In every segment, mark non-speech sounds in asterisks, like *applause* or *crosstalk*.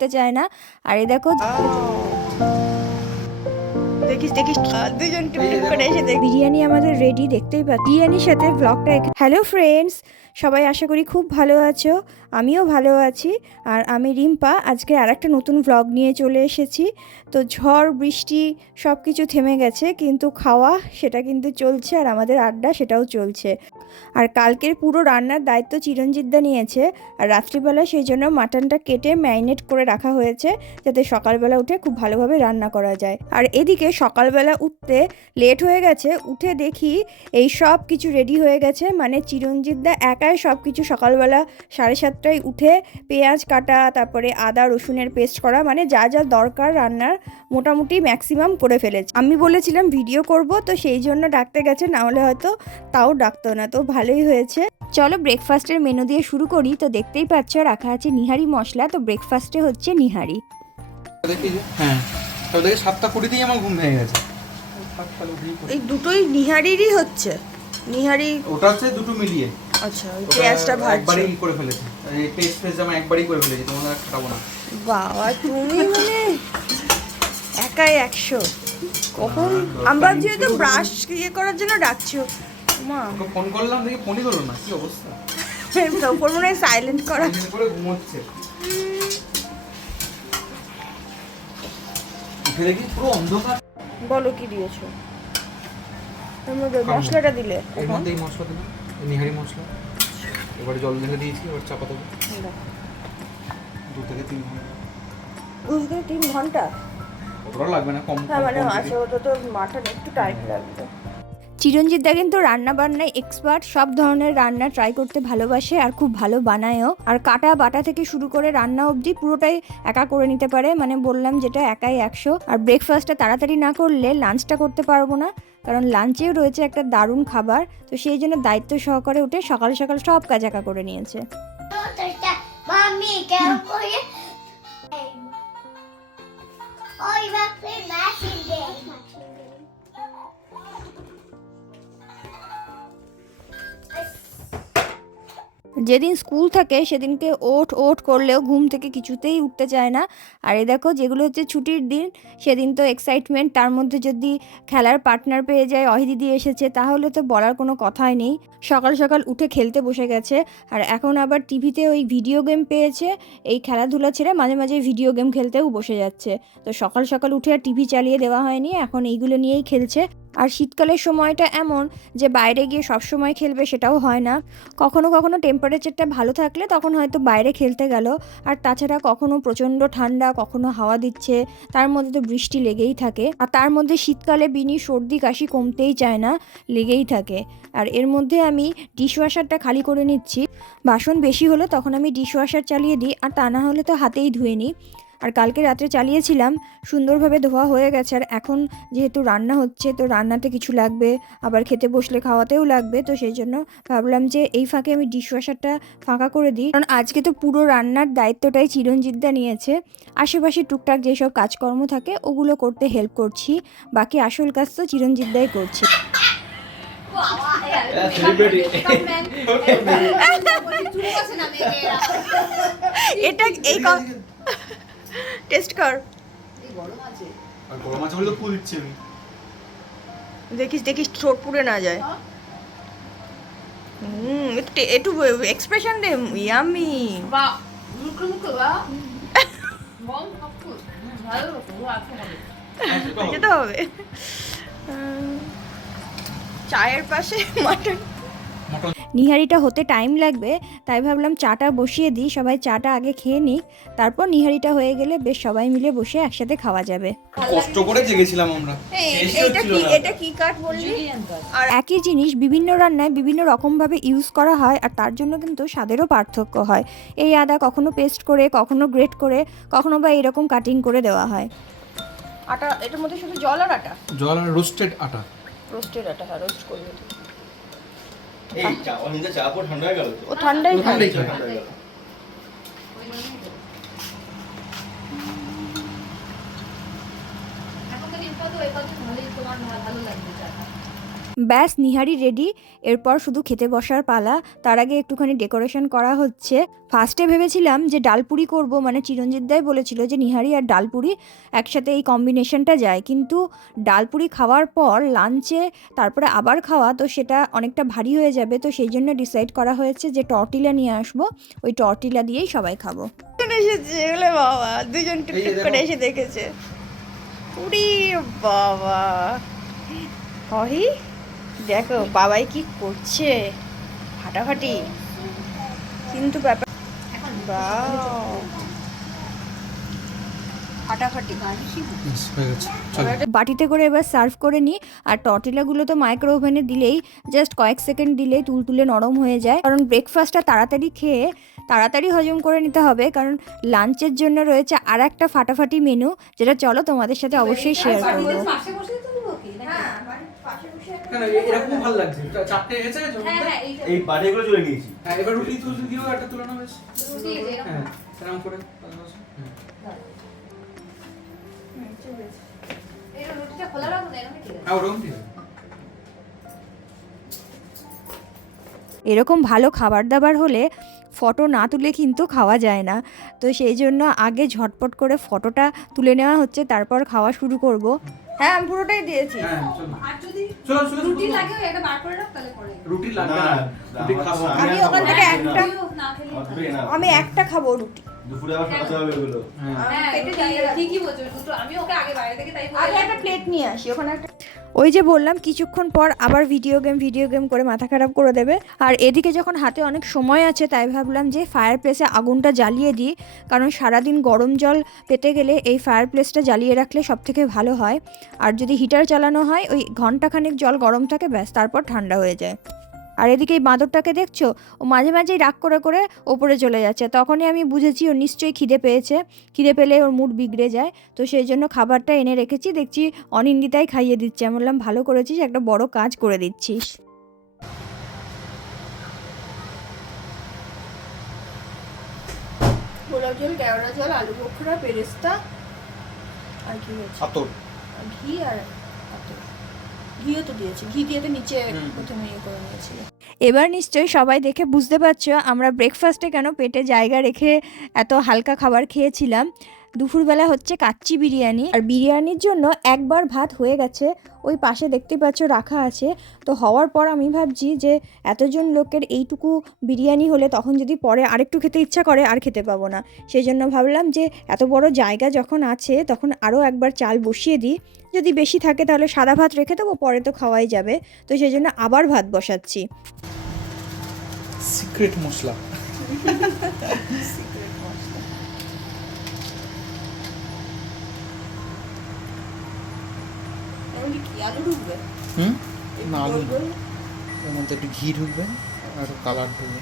উঠতে চায় না। আর এই দেখো দেখিস দেখিস দুজন টুকটুক করে এসে দেখ। বিরিয়ানি আমাদের রেডি দেখতেই পাচ্ছি। বিরিয়ানির সাথে ব্লগটা হ্যালো ফ্রেন্ডস সবাই আশা করি খুব ভালো আছো। আমিও ভালো আছি। আর আমি রিম্পা, আজকে আর একটা নতুন ব্লগ নিয়ে চলে এসেছি। তো ঝড়, বৃষ্টি সব কিছু থেমে গেছে, কিন্তু খাওয়া সেটা কিন্তু চলছে আর আমাদের আড্ডা সেটাও চলছে। আর কালকের পুরো রান্নার দায়িত্ব চিরঞ্জিতদা নিয়েছে। আর রাত্রিবেলা সেই জন্য মাটনটা কেটে ম্যারিনেট করে রাখা হয়েছে, যাতে সকালবেলা উঠে খুব ভালোভাবে রান্না করা যায়। আর এদিকে সকালবেলা উঠতে লেট হয়ে গেছে, উঠে দেখি এই সব কিছু রেডি হয়ে গেছে। মানে চিরঞ্জিতদা একাই সব কিছু সকালবেলা সাড়ে সাতটায় উঠে পেঁয়াজ কাটা তারপরে আদা রসুনের পেস্ট করা মানে যা যা দরকার রান্নার মোটামুটি ম্যাক্সিমাম করে ফেলেছে। আমি বলেছিলাম ভিডিও করব তো সেই জন্য ডাকতে গেছে না হলে হয়তো তাও ডাকতো না তো ভালোই হয়েছে। চলো ব্রেকফাস্টের মেনু দিয়ে শুরু করি তো দেখতেই পাচ্ছ রাখা আছে নিহারি মশলা তো ব্রেকফাস্টে হচ্ছে নিহারি। হ্যাঁ সাতটা কুড়িতেই আমার ঘুম ভেঙে গেছে। সকালে উঠেই পড়ি। এই দুটোই নিহারিরই হচ্ছে। নিহারি ওটা হচ্ছে দুটো মিলিয়ে। আচ্ছা পেঁয়াজটা ভাজছে। একবারেই করে ফেলেছে। এই পেস্ট ফেস্ট আমি একবারই করে ফেলেছি তোমাদের আর খাটাবো না। বাবা তুমি মানে একাই একশো। কখন? দরকার আমি ভাবছি নেই, তো ছিল ব্রাশ ইয়ে করার জন্য ডাকছো মা। ফোন করলাম দেখি ফোনই করল না কি অবস্থা? ওপর মনে হয় সাইলেন্ট করা। করে ঘুমোচ্ছে। উঠে দেখি পুরো অন্ধকার। বলো কি দিয়েছ? খাব। মশলাটা দিলে। মশলা দিলাম নিহারি মশলা। এবার জল ঢেলে দিয়েছি এবার চাপা দেবো দু থেকে তিন ঘণ্টা। দু থেকে তিন ঘণ্টা? ওটা লাগবে না কম হ্যাঁ মানে আছে ওটা তো মাটন একটু টাইম লাগবে। চিরঞ্জিত দা কিন্তু রান্না বান্নায় এক্সপার্ট সব ধরনের রান্না ট্রাই করতে ভালোবাসে আর খুব ভালো বানায়ও। আর কাটা বাটা থেকে শুরু করে রান্না অবধি পুরোটাই একা করে নিতে পারে। মানে বললাম যেটা একাই একশো। আর ব্রেকফাস্টটা তাড়াতাড়ি না করলে লাঞ্চটা করতে পারব না। কারণ লাঞ্চেও রয়েছে একটা দারুণ খাবার। তো সেই জন্য দায়িত্ব সহকারে উঠে সকাল সকাল সব কাজ একা করে নিয়েছে। Mami, যেদিন স্কুল থাকে সেদিনকে ওঠ ওঠ করলেও ঘুম থেকে কিছুতেই উঠতে চায় না। আর এই দেখো, যেগুলো হচ্ছে ছুটির দিন, সেদিন তো এক্সাইটমেন্ট তার মধ্যে যদি খেলার পার্টনার পেয়ে যায় অহিদিদি এসেছে, তাহলে তো বলার কোনো কথাই নেই। সকাল সকাল উঠে খেলতে বসে গেছে। আর এখন আবার টিভিতে ওই ভিডিও গেম পেয়েছে, এই খেলাধুলা ছেড়ে মাঝে মাঝে ভিডিও গেম খেলতেও বসে যাচ্ছে। তো সকাল সকাল উঠে আর টিভি চালিয়ে দেওয়া হয়নি, এখন এইগুলো নিয়েই খেলছে। আর শীতকালের সময়টা এমন যে বাইরে গিয়ে সব সময় খেলবে সেটাও হয় না। কখনো কখনো টেম্পারেচারটা ভালো থাকলে তখন হয়তো বাইরে খেলতে গেল। আর তাছাড়া কখনো প্রচণ্ড ঠান্ডা, কখনো হাওয়া দিচ্ছে, তার মধ্যে তো বৃষ্টি লেগেই থাকে। আর তার মধ্যে শীতকালে বিনি সর্দি কাশি কমতেই চায় না, লেগেই থাকে। আর এর মধ্যে আমি ডিশওয়াশারটা খালি করে নিচ্ছি। বাসন বেশি হলে তখন আমি ডিশওয়াশার চালিয়ে দিই, আর তা না হলে তো হাতেই ধুয়ে নিই। আর কালকে রাত্রে চালিয়েছিলাম সুন্দরভাবে ধোয়া হয়ে গেছে। আর এখন যেহেতু রান্না হচ্ছে তো রান্নাতে কিছু লাগবে আবার খেতে বসলে খাওয়াতেও লাগবে তো সেই জন্য ভাবলাম যে এই ফাঁকে আমি ডিশওয়াশারটা ফাঁকা করে দিই। কারণ আজকে তো পুরো রান্নার দায়িত্বটাই চিরঞ্জিতদা নিয়েছে। আশেপাশে টুকটাক যেসব কাজকর্ম থাকে ওগুলো করতে হেল্প করছি। বাকি আসল কাজ তো চিরঞ্জিতদাই করছে। *laughs* এটা এই টেস্ট কর। দেখিস দেখিস ঠোঁট পুড়ে না যায়। হুম একটু একটু এক্সপ্রেশন দে ইয়ামি যেতে হবে। চায়ের পাশে *laughs* মাটন নিহারিটা হতে টাইম লাগবে তাই ভাবলাম চাটা বসিয়ে দিই সবাই চাটা আগে খেয়ে নিক তারপর নিহারিটা হয়ে গেলে বেশ সবাই মিলে বসে একসাথে খাওয়া যাবে। কষ্ট করে জেগেছিলাম আমরা। এটা কি এটা কি কাঠ বললি? আর একই জিনিস বিভিন্ন রান্নায় বিভিন্ন রকমভাবে ইউজ করা হয় আর তার জন্য কিন্তু স্বাদেরও পার্থক্য হয়। এই আদা কখনো পেস্ট করে কখনো গ্রেট করে কখনো বা এরকম কাটিং করে দেওয়া হয়। আটা এটার মধ্যে শুধু জল আর আটা? জল আর রোস্টেড আটা। রোস্টেড আটা হ্যাঁ রোস্ট করবে। তো। এই চা অনিন্দা চা পুরো ঠান্ডা হয়ে গেল ও ঠান্ডাই খায় ঠান্ডা হয়ে গেল। এখন তো রিম্পা তো কথা ভালোই তোমার ভালো লাগবে চাটা ব্যাস নিহারি রেডি এরপর শুধু খেতে বসার পালা। তার আগে একটুখানি ডেকোরেশন করা হচ্ছে। ফার্স্টে ভেবেছিলাম যে ডালপুরি করব মানে চিরঞ্জিত দাই বলেছিল যে নিহারি আর ডালপুরি একসাথে এই কম্বিনেশনটা যায়। কিন্তু ডালপুরি খাওয়ার পর লাঞ্চে তারপরে আবার খাওয়া তো সেটা অনেকটা ভারী হয়ে যাবে। তো সেই জন্য ডিসাইড করা হয়েছে যে টর্টিলা নিয়ে আসব। ওই টর্টিলা দিয়েই সবাই খাব। এসেছে বাবা। দুজন টুকটুক করে এসে দেখেছে। উড়ি বাবা। হহি দেখো বাবাই কি করছে? ফাটাফাটি। কিন্তু ব্যাপার বাটিতে করে এবার সার্ভ করে নিই। আর টর্টিলাগুলো তো মাইক্রো ওভেনে দিলেই জাস্ট কয়েক সেকেন্ড দিলেই তুলতুলে নরম হয়ে যায়। কারণ ব্রেকফাস্টটা তাড়াতাড়ি খেয়ে তাড়াতাড়ি হজম করে নিতে হবে। কারণ লাঞ্চের জন্য রয়েছে আর একটা ফাটাফাটি মেনু যেটা চলো তোমাদের সাথে অবশ্যই শেয়ার করব পাশে বসে তুলবো কি নাকি? কেন এ- এরকম ভালো লাগছে। চারটে এসেছে এইটা। চলে নিয়েছি হ্যাঁ এবার রুটি তুলতে দিও একটা তুলনা বেশ। রুটি এই যে এরকম। হ্যাঁ এরকম করে। এটা রুটিটা খোলা রাখো না এরকম ঠিক আছে। হ্যাঁ ওরকম ঠিক আছে। এরকম ভালো খাবার দাবার হলে ফটো না তুলে কিন্তু খাওয়া যায় না। তো সেই জন্য আগে ঝটপট করে ফটোটা তুলে নেওয়া হচ্ছে তারপর খাওয়া শুরু করব। হ্যাঁ আমি পুরোটাই দিয়েছি। হ্যাঁ চলো। চলো চলো রুটি লাগে এটা বার করে রাখ তাহলে পরে। রুটি লাগবে না, না না, রুটি খাব। আমি ওখান থেকে একটা। আমি একটা খাব রুটি। দুপুরে আবার সকাতে হবে ওগুলো হ্যাঁ। হ্যাঁ ঠিকই বলছো দুটো আমি ওকে আগে বাইরে থেকে তাই আগে একটা প্লেট নিয়ে আসি ওখানে একটা ওই যে বললাম, কিছুক্ষণ পর আবার ভিডিও গেম ভিডিও গেম করে মাথা খারাপ করে দেবে। আর এদিকে যখন হাতে অনেক সময় আছে, তাই ভাবলাম যে ফায়ার প্লেসে আগুনটা জ্বালিয়ে দিই। কারণ সারাদিন গরম জল পেতে গেলে এই ফায়ার প্লেসটা জ্বালিয়ে রাখলে সব থেকে ভালো হয়। আর যদি হিটার চালানো হয়, ওই ঘন্টাখানেক জল গরম থাকে, ব্যাস, তারপর ঠান্ডা হয়ে যায়। আর এদিকে এই বাঁদরটাকে দেখছ? ও মাঝে মাঝেই রাগ করে করে ওপরে চলে যাচ্ছে। তখনই আমি বুঝেছি ও নিশ্চয়ই খিদে পেয়েছে। খিদে পেলে ওর মুড বিগড়ে যায়। তো সেই জন্য খাবারটা এনে রেখেছি। দেখছি অনিন্দিতাই খাইয়ে দিচ্ছে। আমি বললাম ভালো করেছিস একটা বড় কাজ করে দিচ্ছিস। গোলাপ জল কেওড়া জল আলু বোখরা আর কি ঘি আর ঘিও তো দিয়েছি ঘি দিয়ে তো নিচে প্রথমে ইয়ে করে নিয়েছিল এবার নিশ্চয়ই সবাই দেখে বুঝতে পারছ আমরা ব্রেকফাস্টে কেন পেটে জায়গা রেখে এত হালকা খাবার খেয়েছিলাম। দুপুরবেলা হচ্ছে কাচ্চি বিরিয়ানি। আর বিরিয়ানির জন্য একবার ভাত হয়ে গেছে ওই পাশে দেখতে পাচ্ছ রাখা আছে। তো হওয়ার পর আমি ভাবছি যে এতজন লোকের এইটুকু বিরিয়ানি হলে তখন যদি পরে আরেকটু খেতে ইচ্ছা করে আর খেতে পাবো না। সেই জন্য ভাবলাম যে এত বড় জায়গা যখন আছে তখন আরও একবার চাল বসিয়ে দিই। যদি বেশি থাকে তাহলে সাদা ভাত রেখে দেবো পরে তো খাওয়াই যাবে। তো সেই জন্য আবার ভাত বসাচ্ছি। সিক্রেট মশলা *laughs* আলু ঢুকবে হুম? না আলু ওর মধ্যে একটু ঘি ঢুকবে আর কালার ঢুকবে।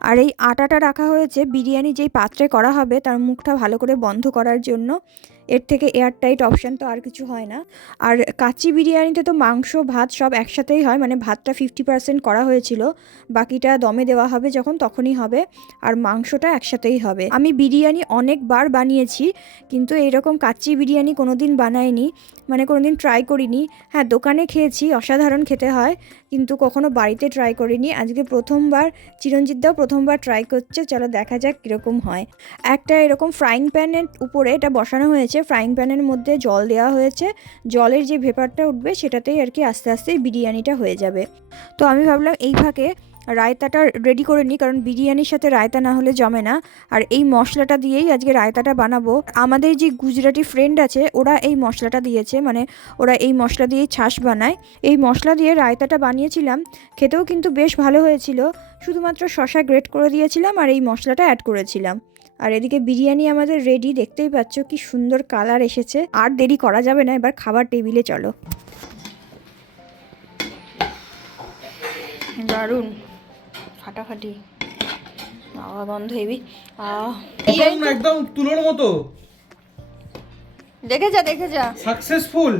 আর এই আটাটা রাখা হয়েছে বিরিয়ানি যেই পাত্রে করা হবে তার মুখটা ভালো করে বন্ধ করার জন্য। এর থেকে এয়ার টাইট অপশান তো আর কিছু হয় না। আর কাচ্চি বিরিয়ানিতে তো মাংস, ভাত সব একসাথেই হয় মানে ভাতটা ফিফটি পার্সেন্ট করা হয়েছিল, বাকিটা দমে দেওয়া হবে যখন তখনই হবে, আর মাংসটা একসাথেই হবে। আমি বিরিয়ানি অনেকবার বানিয়েছি, কিন্তু এইরকম কাচ্চি বিরিয়ানি কোনো দিন বানাইনি মানে কোনো দিন ট্রাই করিনি। হ্যাঁ দোকানে খেয়েছি, অসাধারণ খেতে হয় কিন্তু কখনো বাড়িতে ট্রাই করিনি। আজকে প্রথমবার চিরঞ্জিতদাও প্রথমবার ট্রাই করছে, চলো দেখা যাক কীরকম হয়। একটা এরকম ফ্রাইং প্যানের উপরে এটা বসানো হয়েছে ফ্রাইং প্যানের মধ্যে জল দেওয়া হয়েছে। জলের যে ভেপারটা উঠবে, সেটাতেই আর কি আস্তে আস্তে বিরিয়ানিটা হয়ে যাবে। তো আমি ভাবলাম, এই ফাঁকে রায়তাটা রেডি করে নিই কারণ বিরিয়ানির সাথে রায়তা না হলে জমে না। আর এই মশলাটা দিয়েই আজকে রায়তাটা বানাবো। আমাদের যে গুজরাটি ফ্রেন্ড আছে, ওরা এই মশলাটা দিয়েছে। মানে ওরা এই মশলা দিয়েই ছাশ বানায়। এই মশলা দিয়ে রায়তাটা বানিয়েছিলাম। খেতেও কিন্তু বেশ ভালো হয়েছিল। শুধুমাত্র শশা গ্রেট করে দিয়েছিলাম আর এই মশলাটা অ্যাড করেছিলাম। আর এদিকে বিরিয়ানি আমাদের রেডি দেখতেই পাচ্ছ কি সুন্দর কালার এসেছে। আর দেরি করা যাবে না, এবার খাবার টেবিলে চলো। দারুণ। ফাটাফাটি আওয়া গন্ধ হেবি একদম একদম তুলোর মতো দেখে যা দেখে যা সাকসেসফুল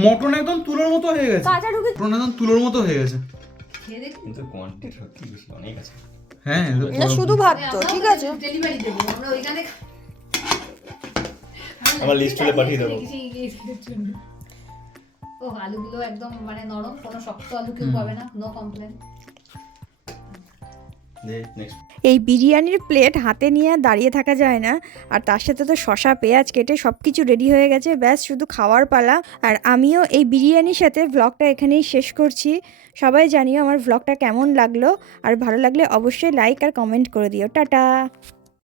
মটন একদম তুলোর মতো হয়ে গেছে কাঁচা ঢুকে মটন একদম তুলোর মতো হয়ে গেছে কিন্তু কোয়ান্টিটি সত্যি বেশি অনেক আছে হ্যাঁ না শুধু ভাত তো ঠিক আছে ডেলিভারি দেবো আমরা ওইখানে আমার লিস্ট তুলে পাঠিয়ে দেবো ও আলুগুলো একদম মানে নরম কোনো শক্ত আলু কেউ পাবে না নো কমপ্লেন এই বিরিয়ানির প্লেট হাতে নিয়ে আর দাঁড়িয়ে থাকা যায় না আর তার সাথে তো শশা পেঁয়াজ কেটে সব কিছু রেডি হয়ে গেছে ব্যাস শুধু খাওয়ার পালা। আর আমিও এই বিরিয়ানির সাথে ব্লগটা এখানেই শেষ করছি। সবাই জানিও আমার ব্লগটা কেমন লাগল আর ভালো লাগলে অবশ্যই লাইক আর কমেন্ট করে দিও। টাটা!